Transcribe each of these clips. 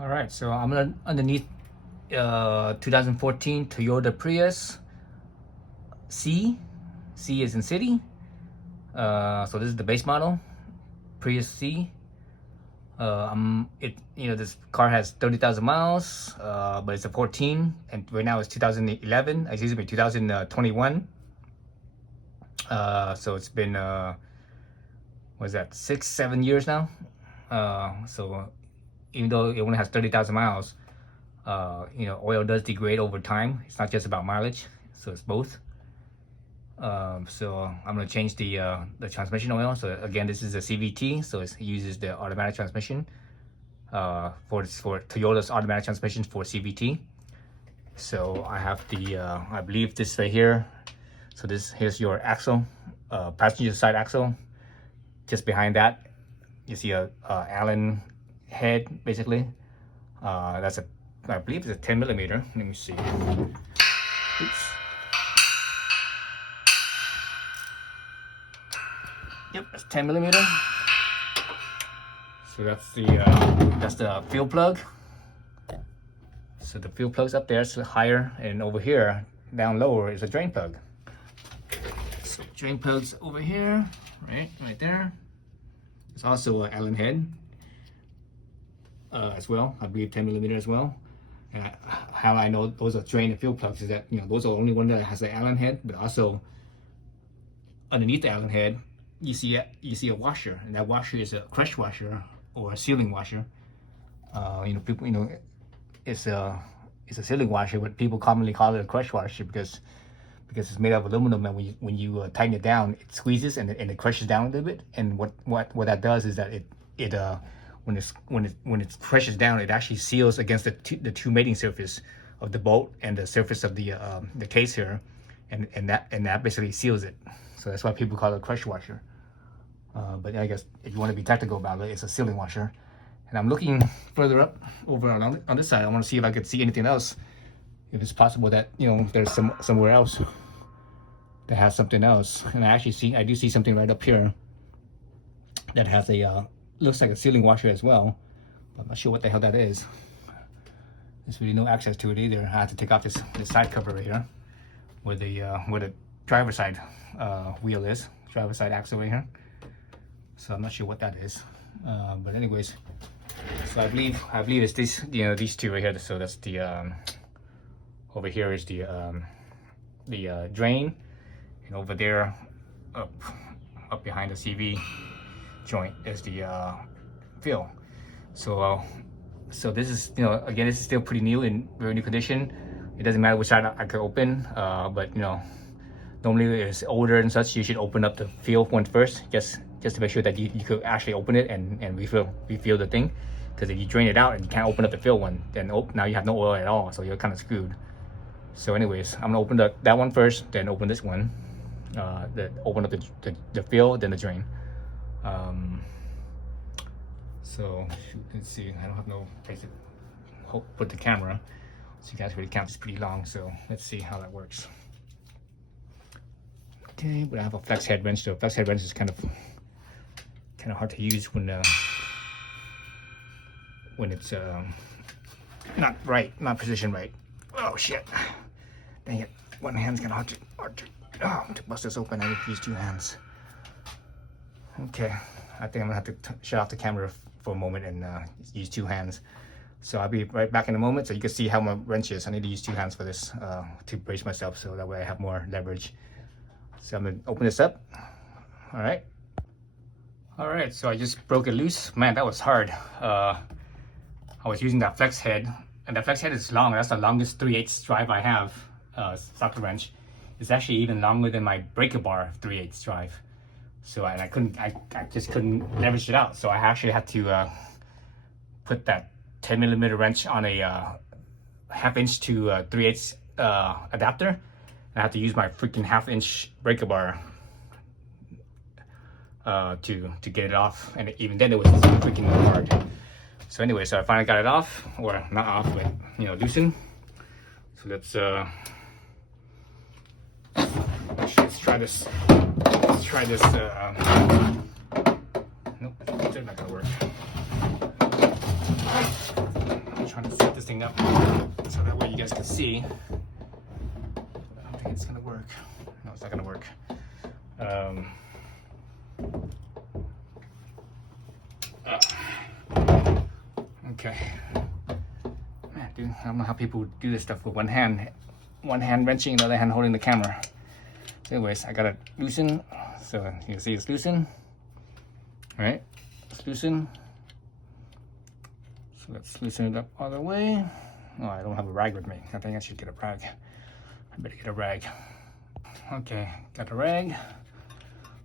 All right, so I'm underneath 2014 Toyota Prius C. C is in city. So this is the base model, Prius C. This car has 30,000 miles, but it's a 14, and right now it's 2011. Excuse me, 2021. So it's been what is that, 6-7 years now. So even though it only has 30,000 miles, oil does degrade over time. It's not just about mileage, so it's both. So I'm going to change the transmission oil. So again, this is a CVT, so it uses the automatic transmission for Toyota's automatic transmission for CVT. So I have the I believe this right here. So here's your axle, passenger side axle. Just behind that, you see a Allen head, basically. I believe it's a 10 millimeter. Let me see. Oops. Yep, it's 10 millimeter. So that's the fuel plug. So the fuel plug's up there, so higher, and over here, down lower, is a drain plug. So drain plug's over here, right there. It's also an Allen head as well. I believe 10 millimeter as well. And how I know those are drain and fuel plugs is that those are the only one that has the Allen head, but also underneath the Allen head, you see a washer, and that washer is a crush washer or a sealing washer. It's a sealing washer, but people commonly call it a crush washer because it's made of aluminum, and when you tighten it down, it squeezes and it crushes down a little bit. And what that does is that when it crushes down, it actually seals against the two mating surface of the bolt and the surface of the case here, and that basically seals it. So that's why people call it a crush washer. But I guess if you want to be technical about it, it's a sealing washer. And I'm looking further up over on this side. I want to see if I could see anything else. If it's possible that there's somewhere else that has something else. And I do see something right up here that has looks like a sealing washer as well. But I'm not sure what the hell that is. There's really no access to it either. I have to take off this side cover right here, where the driver's side wheel is, driver's side axle right here. So I'm not sure what that is. But anyways, so I believe it's these two right here. So that's the over here is the drain, and over there up behind the CV joint is the fuel. So this is again, this is still pretty new, in very new condition. It doesn't matter which side I could open, but normally it's older and such, you should open up the fuel one first, just to make sure that you could actually open it and refill the thing. Because if you drain it out and you can't open up the fill one, then now you have no oil at all, so you're kind of screwed. So anyways, I'm gonna open that one first, then open this one. Open up the fill, then the drain. So let's see. I don't have no place to put the camera, so you guys really count. It's pretty long, so let's see how that works. Okay, but I have a flex head wrench. So flex head wrench is kind of hard to use when it's not position right. Oh shit! Dang it! One hand's kind of hard to bust this open. I need to use two hands. Okay, I think I'm gonna have to shut off the camera for a moment and use two hands. So I'll be right back in a moment, so you can see how my wrench is. I need to use two hands for this to brace myself, so that way I have more leverage. So I'm gonna open this up. All right, so I just broke it loose. Man, that was hard. I was using that flex head, and that flex head is long. That's the longest 3/8 drive I have, socket wrench. It's actually even longer than my breaker bar 3/8 drive. So I just couldn't leverage it out. So I actually had to put that 10 millimeter wrench on a 1/2 inch to 3/8 adapter. I have to use my freaking 1/2 inch breaker bar to get it off, and even then it was freaking hard. So anyway, so I finally got it off, or not off, but loosened. So let's try this. Nope, it's not gonna work. thing up so that way you guys can see. I don't think it's gonna work. No, it's not gonna work. Okay. Man, dude, I don't know how people do this stuff with one hand wrenching, the other hand holding the camera. So anyways, I gotta loosen. So you can see it's loosen. All right, it's loosen. So let's loosen it up all the way. Oh, I don't have a rag with me. I think I should get a rag. I better get a rag. Okay, got a rag.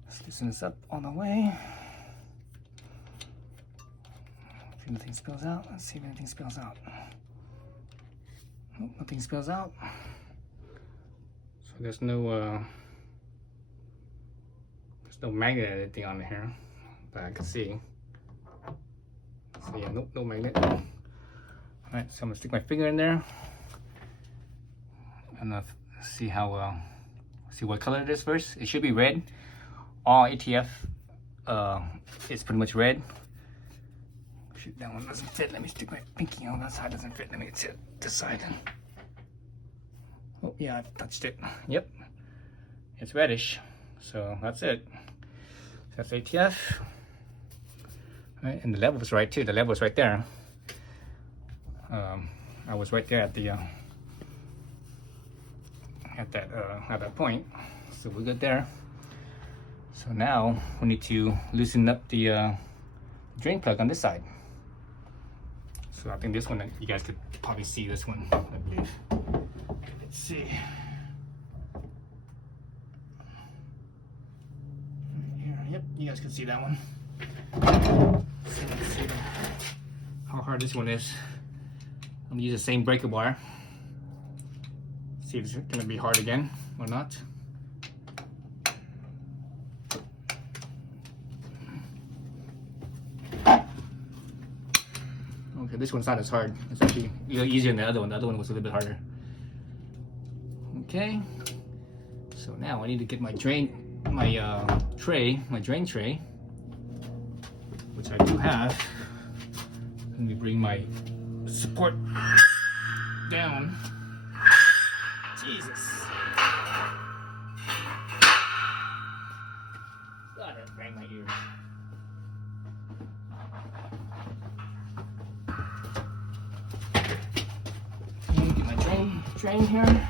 Let's loosen this up all the way. If anything spills out, let's see if anything spills out. Nope, nothing spills out. So there's no magnet or anything on here that I can see. So yeah, nope, no magnet. All right, so I'm gonna stick my finger in there and see how see what color it is first. It should be red. All ATF is pretty much red. Shoot, that one doesn't fit. Let me stick my pinky on that side. Doesn't fit. Let me get this side. Oh yeah, I've touched it. Yep, it's reddish. So that's it. That's ATF. Right, and the level was right too. The level was right there. I was right there at the at that point. So we're good there. So now we need to loosen up the drain plug on this side. So I think this one, you guys could probably see this one, I believe. Let's see. Here, yep, you guys can see that one. So let's see how hard this one is. I'm gonna use the same breaker bar. See if it's gonna be hard again or not. Okay, this one's not as hard. It's actually easier than the other one. The other one was a little bit harder. Okay, so now I need to get my drain tray, which I do have. Let me bring my support down. Jesus. God, that rang my ear. Get my drain here.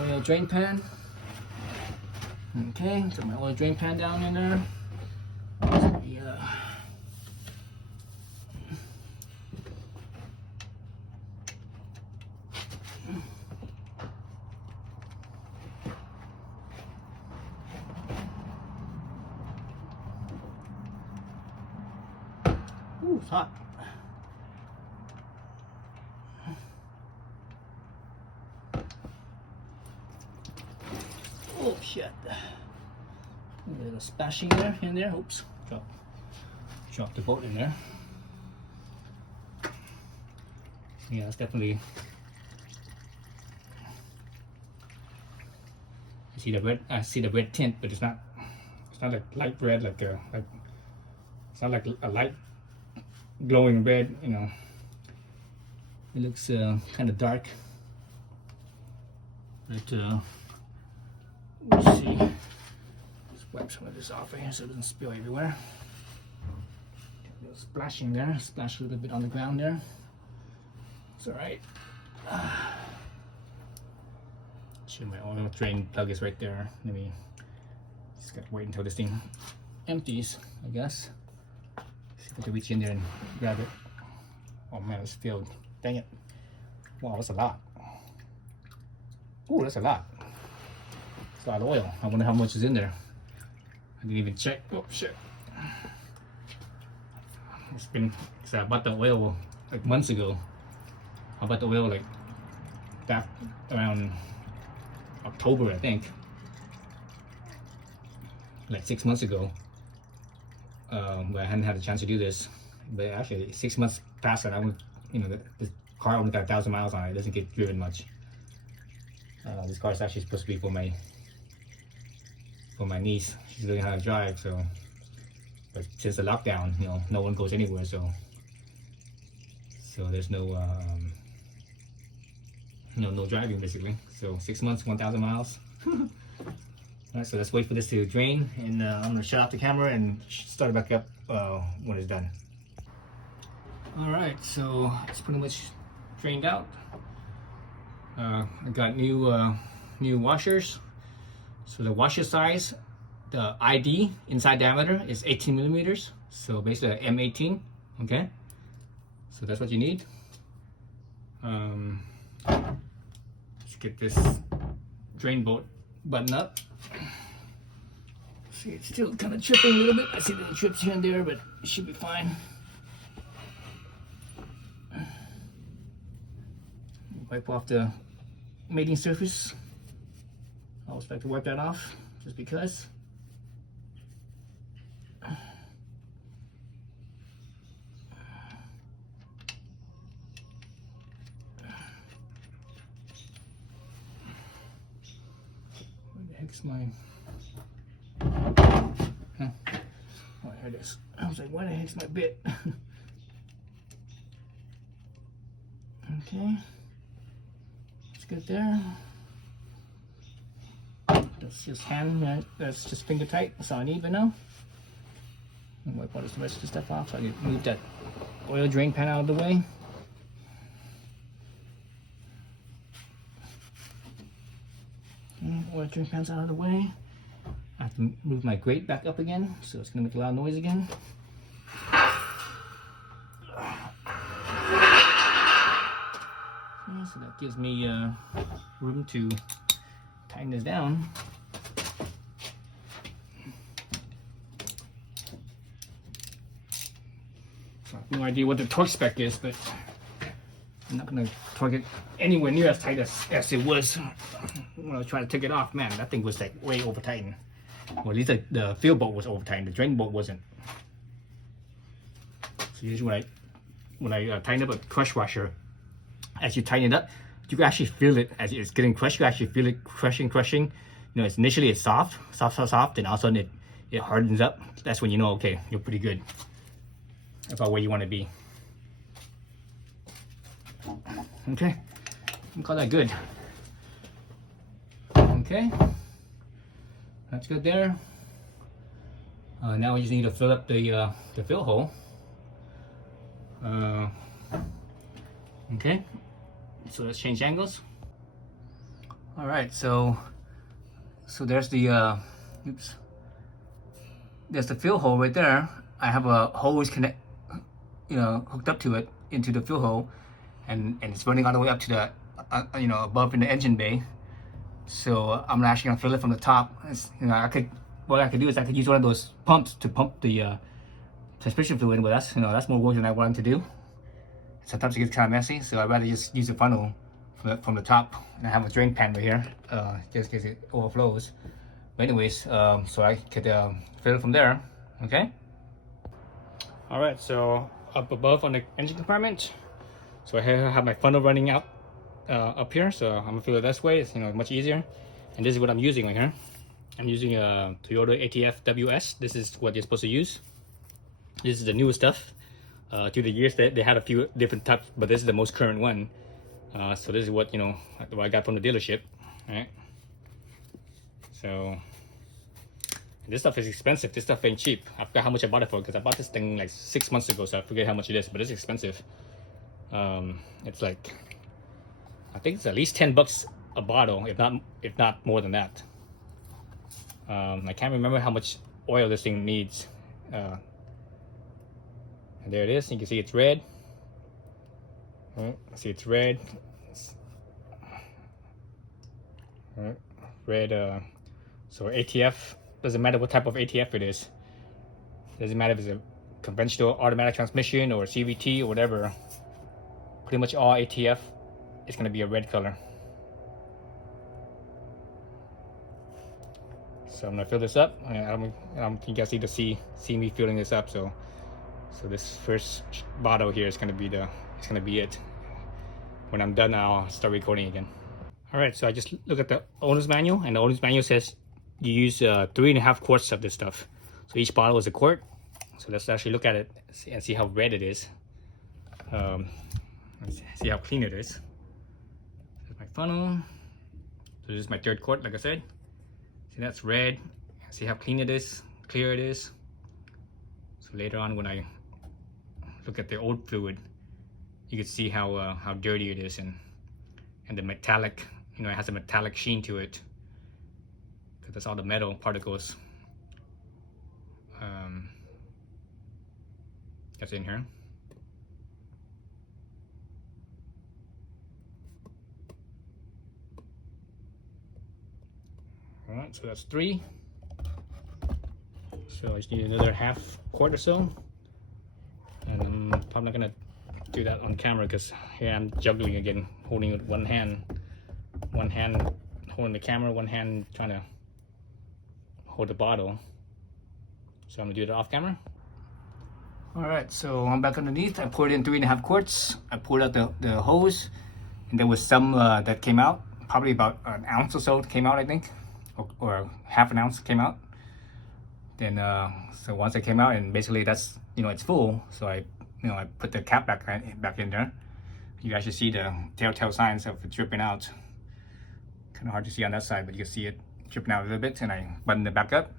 Oil drain pan. Okay, so my oil drain pan down in there. Yeah. Ooh, it's hot. Oh shit. A little splashing there, in there. Oops. Drop the bolt in there. Yeah, it's definitely. I see the red tint, but it's not like light red, like it's not like a light glowing red, you know. It looks kind of dark. But let's see. Let's wipe some of this off right here so it doesn't spill everywhere. A little splashing there, splash a little bit on the ground there. It's all right. Sure, my oil drain plug is right there. Let me just gotta wait until this thing empties, I guess. See if I can reach in there and grab it. Oh man, it's filled. Dang it. Wow, that's a lot. Ooh, that's a lot. It's a lot of oil. I wonder how much is in there. I didn't even check. Oh shit. So I bought the oil like months ago. I bought the oil like back around October, I think. Like 6 months ago. But I hadn't had a chance to do this. But actually 6 months past that, the car only got 1,000 miles on it. It doesn't get driven much. This car is actually supposed to be for my niece. She's learning how to drive, so. But since the lockdown, no one goes anywhere, so So there's no no driving basically. So 6 months, 1,000 miles. Alright, so let's wait for this to drain, and I'm gonna shut off the camera and start it back up when it's done. Alright, so it's pretty much drained out. I got new washers. So the washer size, the ID inside diameter is 18 millimeters. So basically an M18. Okay, so that's what you need. Let's get this drain bolt button up. See, it's still kind of tripping a little bit. I see little trips here and there, but it should be fine. Wipe off the mating surface. I always like to wipe that off, just because. Where the heck's my... Huh. Oh, here it is. I was like, why the heck's my bit? Okay. It's good there. That's just hand, that's just finger tight. That's all I need right now. And wipe all the rest of the stuff off. So I need to move that oil drain pan out of the way. Oil drain pan's out of the way. I have to move my grate back up again, so it's gonna make a lot of noise again. Okay, so that gives me room to tighten this down. So I have no idea what the torque spec is, but I'm not gonna torque it anywhere near as tight as it was when I was trying to take it off. Man, that thing was like way over tightened. Well, at least the field bolt was over tightened. The drain bolt wasn't. So usually when I tighten up a crush washer, as you tighten it up, you can actually feel it as it's getting crushed. You actually feel it crushing. You know, it's initially it's soft, and all of a sudden it hardens up. That's when you know, okay, you're pretty good about where you want to be. Okay, I call that good. Okay, that's good there. Now we just need to fill up the fill hole. Okay, so let's change angles. All right, so there's the there's the fill hole right there. I have a hose hooked up to it into the fill hole, and it's running all the way up to the above in the engine bay. So I'm actually gonna fill it from the top. What I could do is I could use one of those pumps to pump the transmission fluid, but that's more work than I wanted to do. Sometimes it gets kind of messy, so I'd rather just use a funnel from the top, and I have a drain pan right here, just in case it overflows. But anyways, so I could fill it from there. Okay. All right, so up above on the engine compartment, so I have my funnel running out up here, so I'm gonna fill it this way. It's much easier, and this is what I'm using right here. I'm using a Toyota ATF WS. This is what you're supposed to use. This is the newest stuff. Through the years, they had a few different types, but this is the most current one. So this is what I got from the dealership. All right. So this stuff is expensive. This stuff ain't cheap. I forgot how much I bought it for, because I bought this thing like 6 months ago, so I forget how much it is, but it's expensive. It's like, I think it's at least $10 a bottle, if not more than that. I can't remember how much oil this thing needs. And there it is. You can see it's red. See, it's red. Red. So ATF, doesn't matter what type of ATF it is. Doesn't matter if it's a conventional automatic transmission or CVT or whatever. Pretty much all ATF is going to be a red color. So I'm gonna fill this up. I don't think you guys need to see me filling this up. So this first bottle here is gonna be it. When I'm done, I'll start recording again. All right, so I just look at the owner's manual, and the owner's manual says you use 3.5 quarts of this stuff. So each bottle is a quart. So let's actually look at it and see how red it is. Let's see how clean it is. There's my funnel. So this is my third quart, like I said. See, that's red. See how clean it is, clear it is. So later on, when I look at the old fluid, you can see how dirty it is, and the metallic, you know, it has a metallic sheen to it, because that's all the metal particles that's in here. All right, so that's 3. So I just need another half quart or so, and I'm probably not gonna do that on camera because here I'm juggling again, holding it with one hand holding the camera, one hand trying to hold the bottle. So I'm gonna do it off camera. All right, so I'm back underneath. I poured in 3.5 quarts. I pulled out the hose, and there was some that came out, probably about an ounce or so came out, I think, or half an ounce came out. Then so once it came out, and basically that's, you know, it's full, so I put the cap back in there. You guys should see the telltale signs of it dripping out. Kind of hard to see on that side, but you can see it dripping out a little bit, and I buttoned it back up.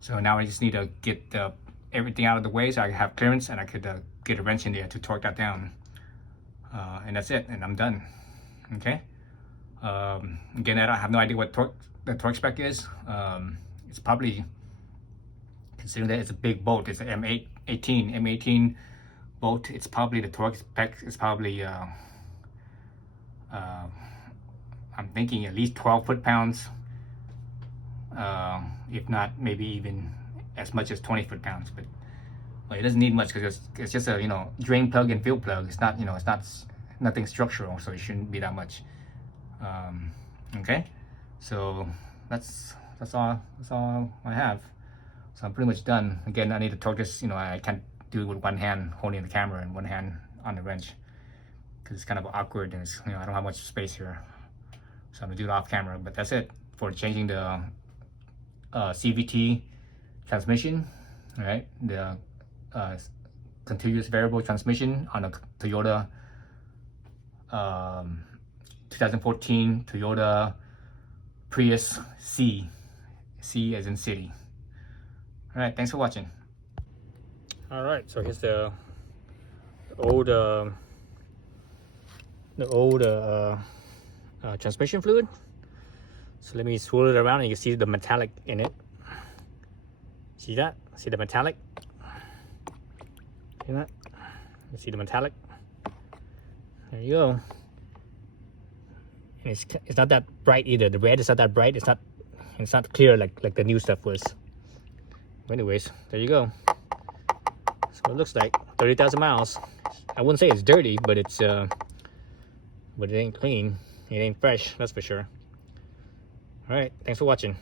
So now I just need to get everything out of the way so I have clearance, and I could get a wrench in there to torque that down. And that's it, and I'm done. Okay. Again, I have no idea what the torque spec is. It's probably, considering that it's a big bolt, it's an M18 bolt, it's probably, the torque spec is probably I'm thinking at least 12 foot-pounds, if not maybe even as much as 20 foot-pounds. But it doesn't need much because it's just a, you know, drain plug and fuel plug. It's not, you know, it's not nothing structural, so it shouldn't be that much. Okay, so that's all I have. So I'm pretty much done. Again, I need to torque this. You know, I can't do it with one hand holding the camera and one hand on the wrench because it's kind of awkward, and it's, you know, I don't have much space here. So I'm gonna do it off camera. But that's it for changing the CVT transmission. All right, the continuous variable transmission on a Toyota 2014 Toyota Prius C. C as in city. All right, thanks for watching. All right, so here's the old transmission fluid. So let me swirl it around, and you can see the metallic in it. See that? See the metallic? See that? You see the metallic? There you go. And it's not that bright either. The red is not that bright. It's not clear like the new stuff was. But anyways, there you go. That's what it looks like. 30,000 miles. I wouldn't say it's dirty, but it's but it ain't clean. It ain't fresh, that's for sure. All right, thanks for watching.